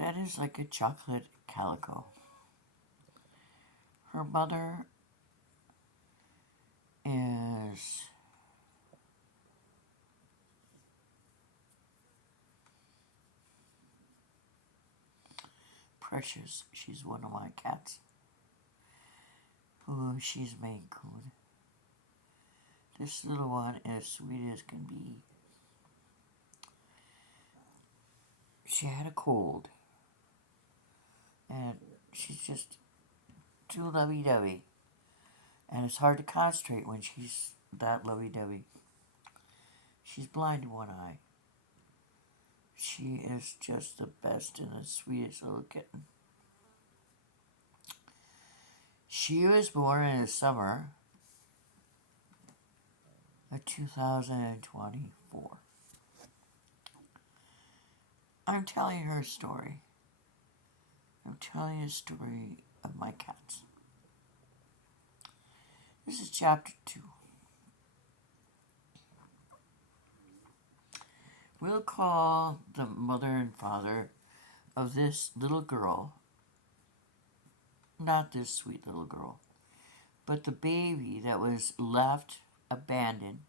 that is like a chocolate calico. Her mother is Precious. She's one of my cats. Oh, she's Maine Coon. This little one is sweet as can be. She had a cold, and she's just too lovey-dovey. And it's hard to concentrate when she's that lovey-dovey. She's blind in one eye. She is just the best and the sweetest little kitten. She was born in the summer of 2024. I'm telling her story. I'm telling a story of my cats. This is chapter 2. We'll call the mother and father of this little girl, not this sweet little girl, but the baby that was left abandoned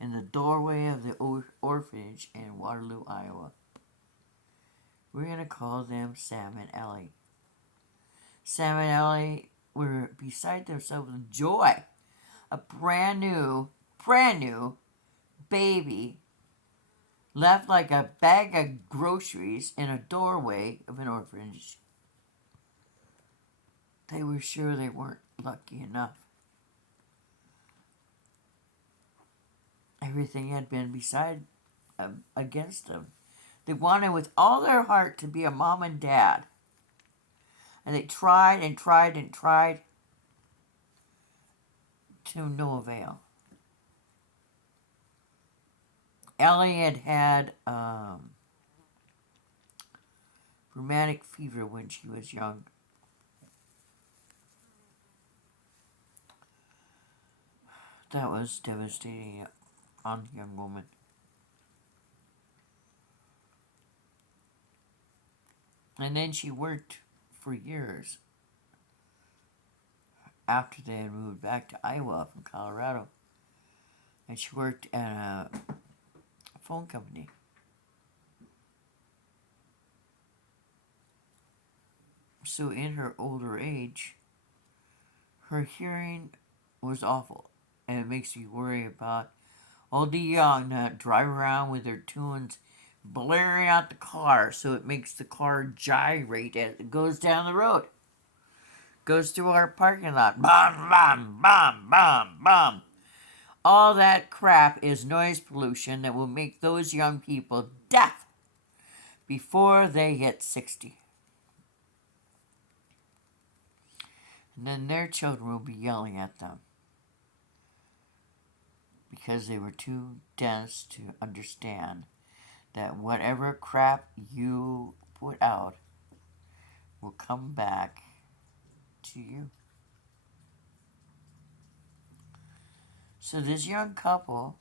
in the doorway of the orphanage in Waterloo, Iowa. We're going to call them Sam and Ellie. Sam and Ellie were beside themselves with joy. A brand new baby left like a bag of groceries in a doorway of an orphanage. They were sure they weren't lucky enough. Everything had been against them. They wanted with all their heart to be a mom and dad. And they tried and tried and tried to no avail. Ellie had rheumatic fever when she was young. That was devastating on the young woman. And then she worked for years after they had moved back to Iowa from Colorado. And she worked at a phone company. So in her older age, her hearing was awful. And it makes me worry about all the young that drive around with their tunes blaring out the car so it makes the car gyrate as it goes down the road. Goes through our parking lot. Bum, bum, bum, bum, bum. All that crap is noise pollution that will make those young people deaf before they hit 60. And then their children will be yelling at them because they were too dense to understand that whatever crap you put out will come back to you. So this young couple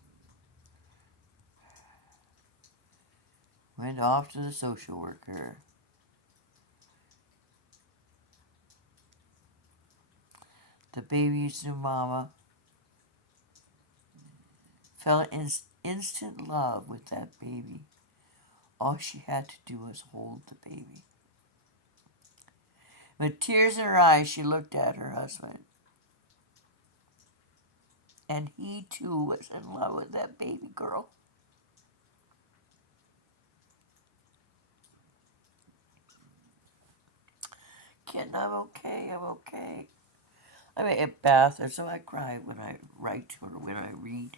went off to the social worker. The baby's new mama fell in instant love with that baby. All she had to do was hold the baby. With tears in her eyes, she looked at her husband. And he too was in love with that baby girl. Kitten, I'm okay, I'm okay. I'm at Beth, and so I cry when I write or when I read.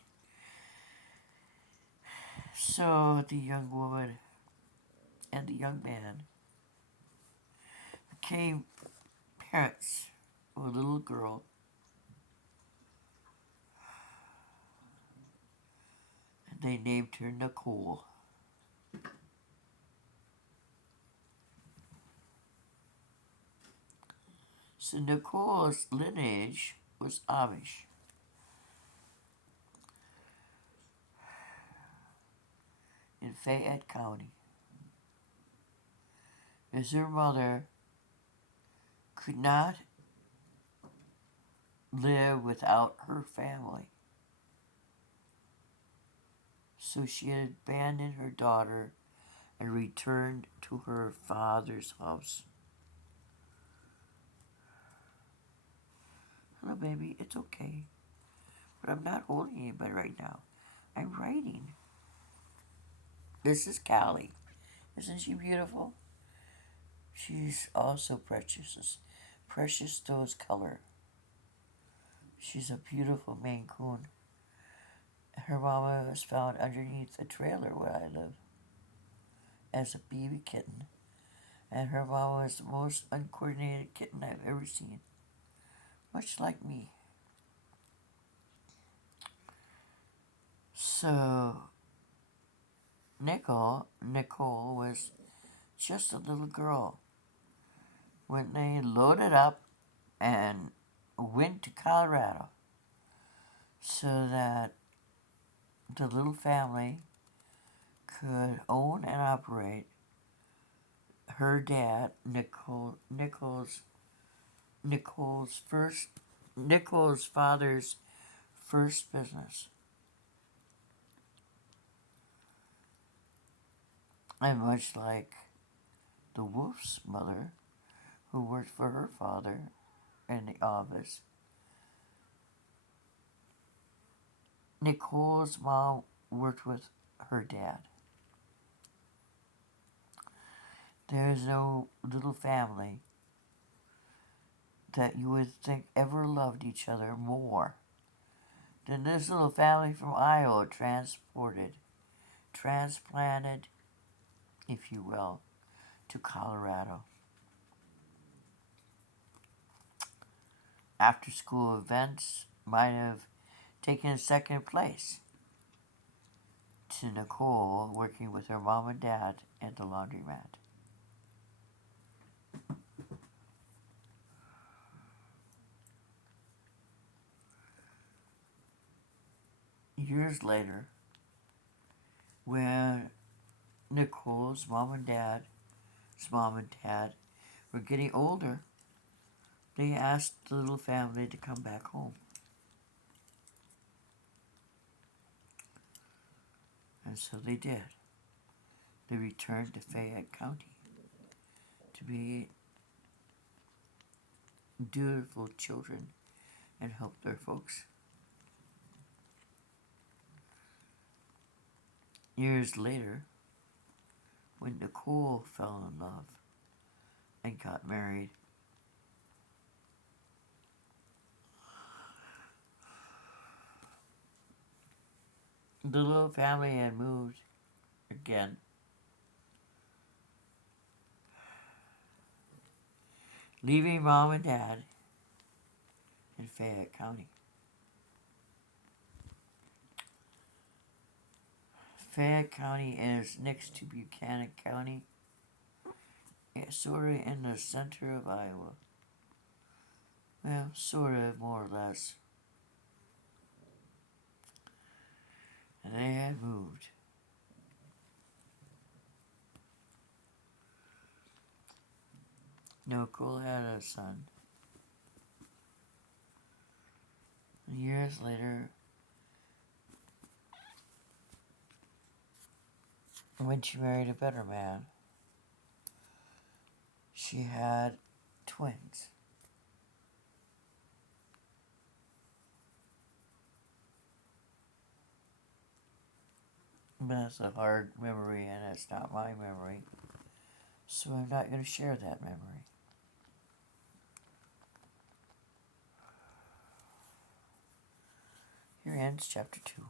So the young woman and the young man became parents of a little girl. And they named her Nicole. So Nicole's lineage was Amish. In Fayette County. is her mother could not live without her family. So she had abandoned her daughter and returned to her father's house. Hello, baby. It's okay. But I'm not holding anybody right now. I'm writing. This is Callie. Isn't she beautiful? She's also precious. Precious Stowe's color. She's a beautiful Maine Coon. Her mama was found underneath a trailer where I live as a baby kitten. And her mama was the most uncoordinated kitten I've ever seen. Much like me. So, Nicole was just a little girl when they loaded up and went to Colorado so that the little family could own and operate her dad, Nicole's father's first business. And much like the Wolf's mother, who worked for her father in the office, Nicole's mom worked with her dad. There is no little family that you would think ever loved each other more than this little family from Iowa transplanted, if you will, to Colorado. After school events might have taken second place to Nicole working with her mom and dad at the laundromat. Years later, when Nicole's mom and dad were getting older, they asked the little family to come back home. And so they did. They returned to Fayette County to be dutiful children and help their folks. Years later, when Nicole fell in love and got married, the little family had moved again. Leaving mom and dad in Fayette County. Fayette County is next to Buchanan County. It's sort of in the center of Iowa. Well, sort of, more or less. And they had moved. Nicole had a son. And years later, when she married a better man, she had twins. But that's a hard memory, and that's not my memory. So I'm not going to share that memory. Here ends chapter 2.